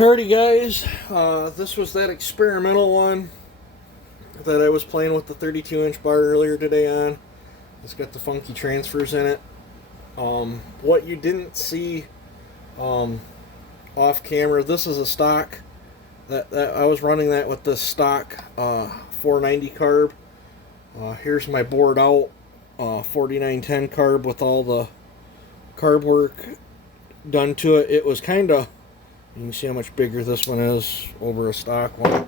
Alrighty guys, this was that experimental one that I was playing with the 32-inch bar earlier today on. It's got the funky transfers in it. What you didn't see off camera, this is a stock. That I was running that with this stock 490 carb. Here's my bored out 4910 carb with all the carb work done to it. It was kind of, you can see how much bigger this one is over a stock one.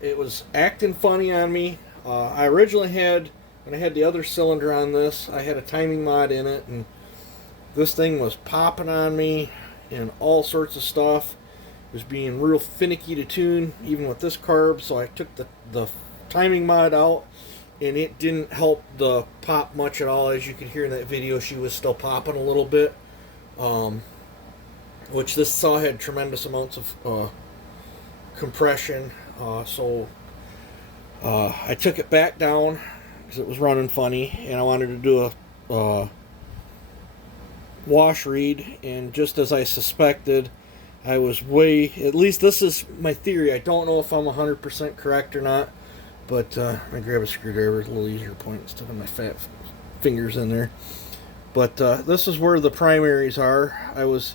It was acting funny on me. I originally had, when I had the other cylinder on this, I had a timing mod in it, and this thing was popping on me and all sorts of stuff. It was being real finicky to tune, even with this carb, so I took the timing mod out, and it didn't help the pop much at all. As you could hear in that video, she was still popping a little bit. Which this saw had tremendous amounts of compression, so I took it back down because it was running funny, and I wanted to do a wash read, and just as I suspected, I was way, at least this is my theory. I don't know if I'm 100% correct or not, but I grab a screwdriver, it's a little easier point instead of my fat fingers in there. But this is where the primaries are. I was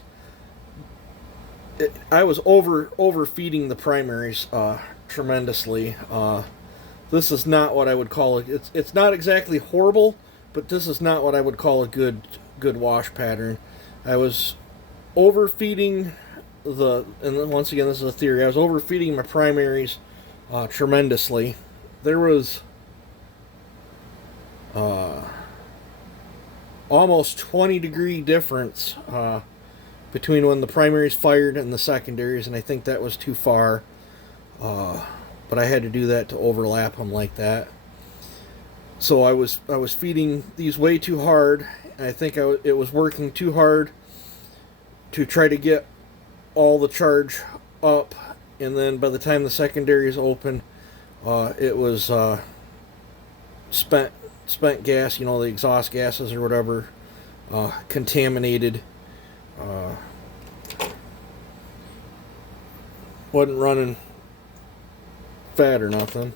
overfeeding the primaries tremendously. This is not what I would call it. It's not exactly horrible, but this is not what I would call a good wash pattern. I was overfeeding and once again, this is a theory. I was overfeeding my primaries tremendously. There was almost 20-degree difference between when the primaries fired and the secondaries, and I think that was too far. But I had to do that to overlap them like that. So I was feeding these way too hard, and I think it was working too hard to try to get all the charge up, and then by the time the secondaries open, it was spent gas, you know, the exhaust gases or whatever, contaminated. Wasn't running fat or nothing,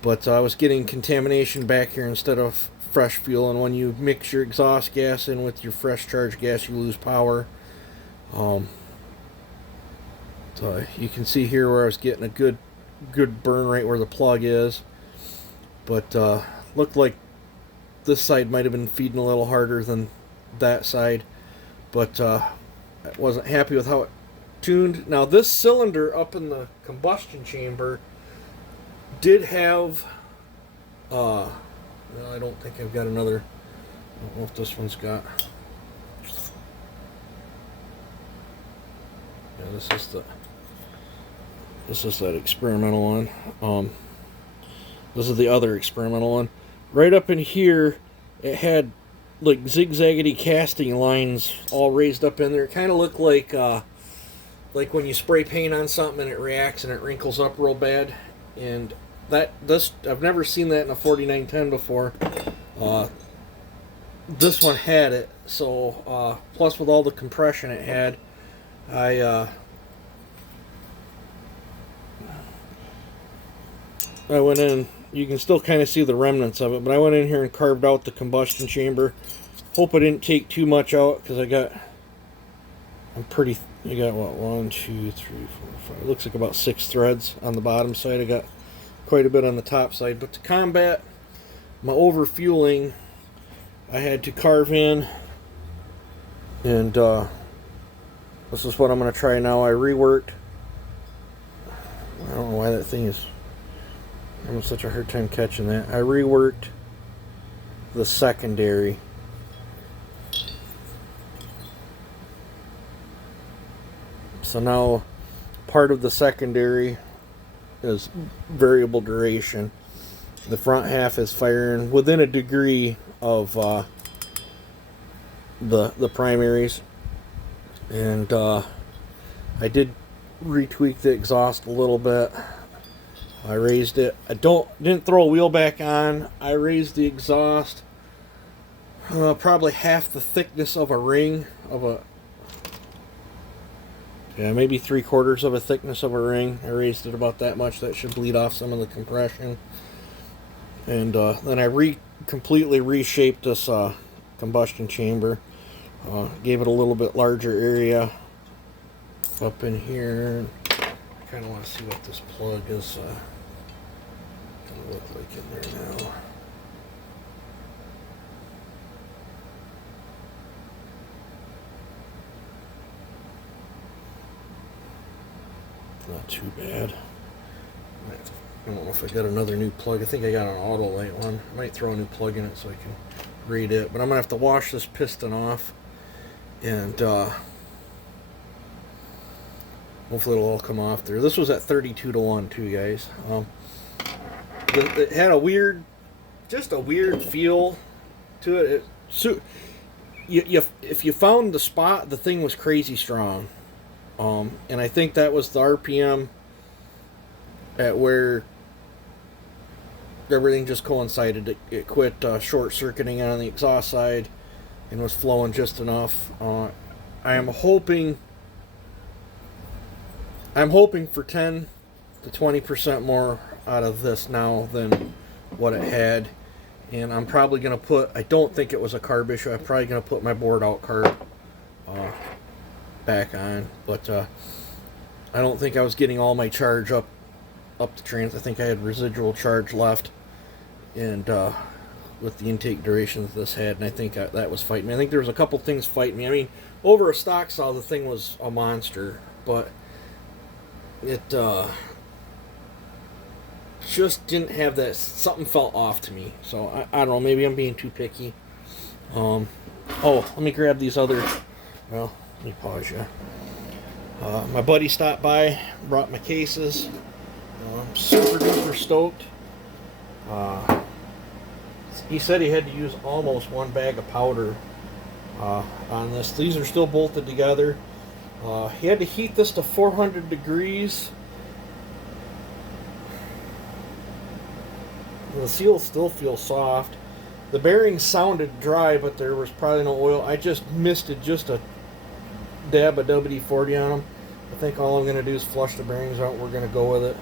but I was getting contamination back here instead of fresh fuel, and when you mix your exhaust gas in with your fresh charge gas, you lose power. So you can see here where I was getting a good burn right where the plug is, but looked like this side might have been feeding a little harder than that side, but I wasn't happy with how it tuned. Now this cylinder up in the combustion chamber did have well, I don't think I've got another, I don't know if this one's got, yeah, this is that experimental one. This is the other experimental one. Right up in here, it had like zigzaggedy casting lines all raised up in there. It kind of looked like when you spray paint on something and it reacts and it wrinkles up real bad. And this I've never seen that in a 4910 before. This one had it. So plus with all the compression it had, I went in, you can still kind of see the remnants of it, but I went in here and carved out the combustion chamber. Hope I didn't take too much out, because I got what, 1, 2, 3, 4, 5, it looks like about 6 threads on the bottom side. I got quite a bit on the top side, but to combat my overfueling, I had to carve in, and this is what I'm going to try now. I reworked, I don't know why that thing is, I'm having such a hard time catching that. I reworked the secondary. So now part of the secondary is variable duration. The front half is firing within a degree of the primaries. And I did retweak the exhaust a little bit. I raised it. I didn't throw a wheel back on. I raised the exhaust probably half the thickness of a ring of a Yeah, maybe 3/4 of a thickness of a ring. I raised it about that much. That should bleed off some of the compression. And then I completely reshaped this combustion chamber. Gave it a little bit larger area up in here. I kind of want to see what this plug is going to look like in there now. Not too bad. I don't know if I got another new plug. I think I got an Autolite one. I might throw a new plug in it so I can read it. But I'm going to have to wash this piston off. And hopefully it'll all come off there. This was at 32-1 too, guys. It had a weird feel to it. If you found the spot, the thing was crazy strong. And I think that was the RPM at where everything just coincided. It quit short-circuiting on the exhaust side and was flowing just enough. I'm hoping for 10 to 20% more out of this now than what it had. And I'm probably going to put, I don't think it was a carb issue, I'm probably going to put my bored out carb back on. But I don't think I was getting all my charge up the trans. I think I had residual charge left. And with the intake durations this had, and I think that was fighting me. I think there was a couple things fighting me. I mean, over a stock saw, the thing was a monster, but it just didn't have that. Something felt off to me. So I don't know. Maybe I'm being too picky. Oh, let me grab these other. Well, let me pause you. My buddy stopped by, brought my cases. I'm super duper stoked. He said he had to use almost 1 bag of powder on this. These are still bolted together. He had to heat this to 400 degrees. The seal still feels soft. The bearings sounded dry, but there was probably no oil. I just misted just a dab of WD-40 on them. I think all I'm going to do is flush the bearings out. We're going to go with it.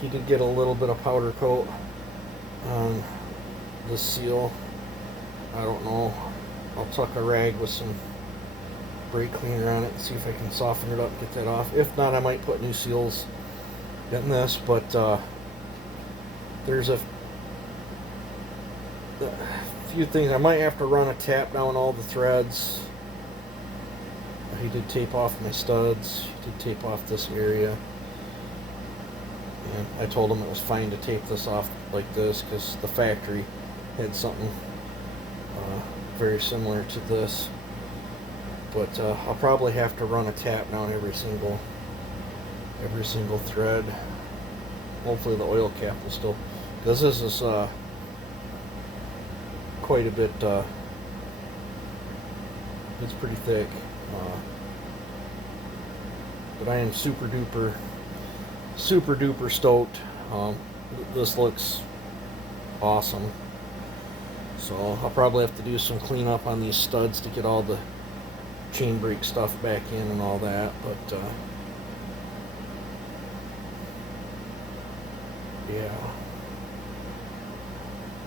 He did get a little bit of powder coat on the seal. I don't know. I'll tuck a rag with some brake cleaner on it and see if I can soften it up, get that off. If not, I might put new seals in this. But there's a few things. I might have to run a tap down all the threads. He did tape off my studs. He did tape off this area. And I told him it was fine to tape this off like this because the factory had something very similar to this. But I'll probably have to run a tap down every single thread. Hopefully the oil cap will still, because this is quite a bit. It's pretty thick. But I am super duper stoked. This looks awesome. So I'll probably have to do some cleanup on these studs to get all the chain brake stuff back in and all that. But yeah,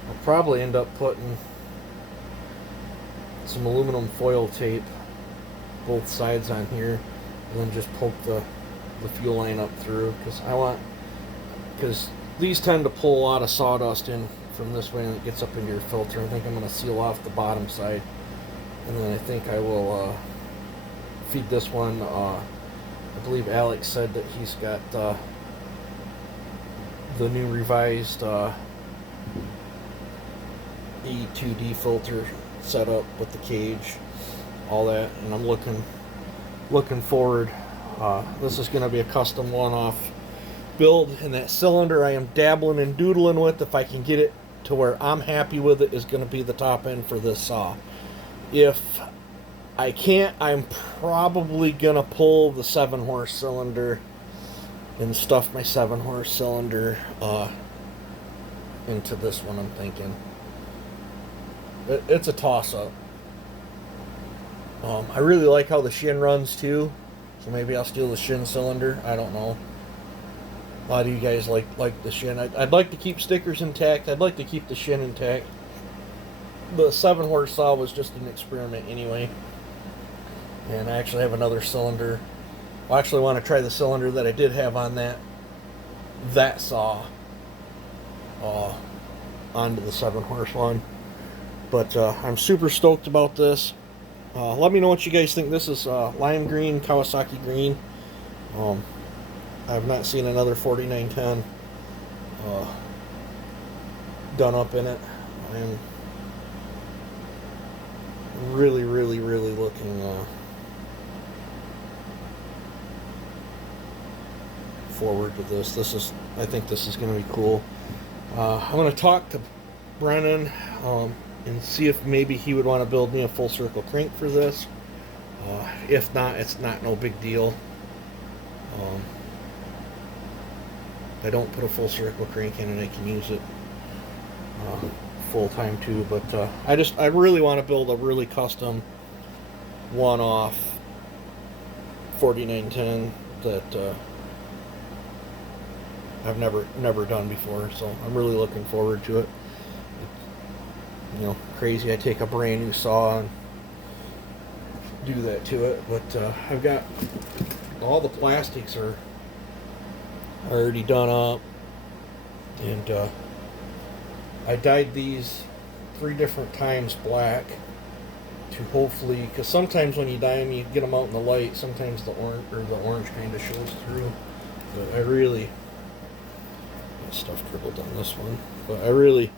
I'll probably end up putting some aluminum foil tape both sides on here, and then just poke the fuel line up through, because these tend to pull a lot of sawdust in from this way and it gets up into your filter. I think I'm going to seal off the bottom side, and then I think I will feed this one. I believe Alex said that he's got the new revised E2D filter set up with the cage, all that, and I'm looking forward. This is going to be a custom one-off build, and that cylinder I am dabbling and doodling with. If I can get it to where I'm happy with it, is going to be the top end for this saw. If I can't, I'm probably going to pull the 7-horse cylinder and stuff my 7-horse cylinder into this one. I'm thinking it's a toss-up. I really like how the Shin runs too. So maybe I'll steal the Shin cylinder. I don't know. A lot of you guys like the Shin. I'd like to keep stickers intact. I'd like to keep the Shin intact. The 7-horse saw was just an experiment anyway. And I actually have another cylinder. I actually want to try the cylinder that I did have on that saw onto the 7-horse one. But I'm super stoked about this. Let me know what you guys think. This is lime green, Kawasaki green. I've not seen another 4910 done up in it. I'm really, really, really looking forward to this. I think this is going to be cool. I'm going to talk to Brennan and see if maybe he would want to build me a full circle crank for this. If not, it's not no big deal. If I don't put a full circle crank in, and I can use it full time too. But I really want to build a really custom one-off 4910 that I've never done before. So I'm really looking forward to it. You know, crazy. I take a brand new saw and do that to it. But I've got all the plastics are already done up, and I dyed these 3 different times black to hopefully, because sometimes when you dye them, you get them out in the light, sometimes the orange kind of shows through. But I really stuff dribbled on this one, but and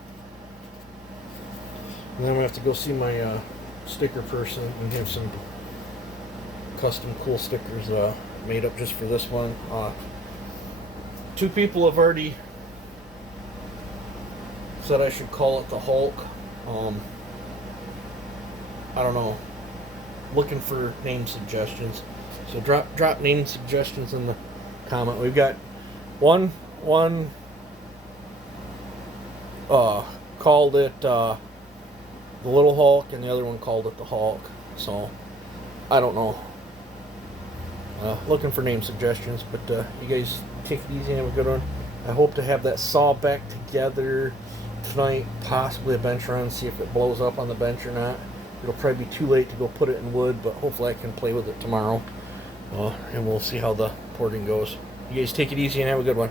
then I'm gonna have to go see my sticker person and have some custom cool stickers made up just for this one. 2 people have already said I should call it the Hulk. I don't know. Looking for name suggestions. So drop name suggestions in the comment. We've got one called it the Little Hulk, and the other one called it the Hulk. So I don't know. Looking for name suggestions, but you guys take it easy and have a good one. I hope to have that saw back together tonight, possibly a bench run, see if it blows up on the bench or not. It'll probably be too late to go put it in wood, but hopefully I can play with it tomorrow, and we'll see how the porting goes. You guys take it easy and have a good one.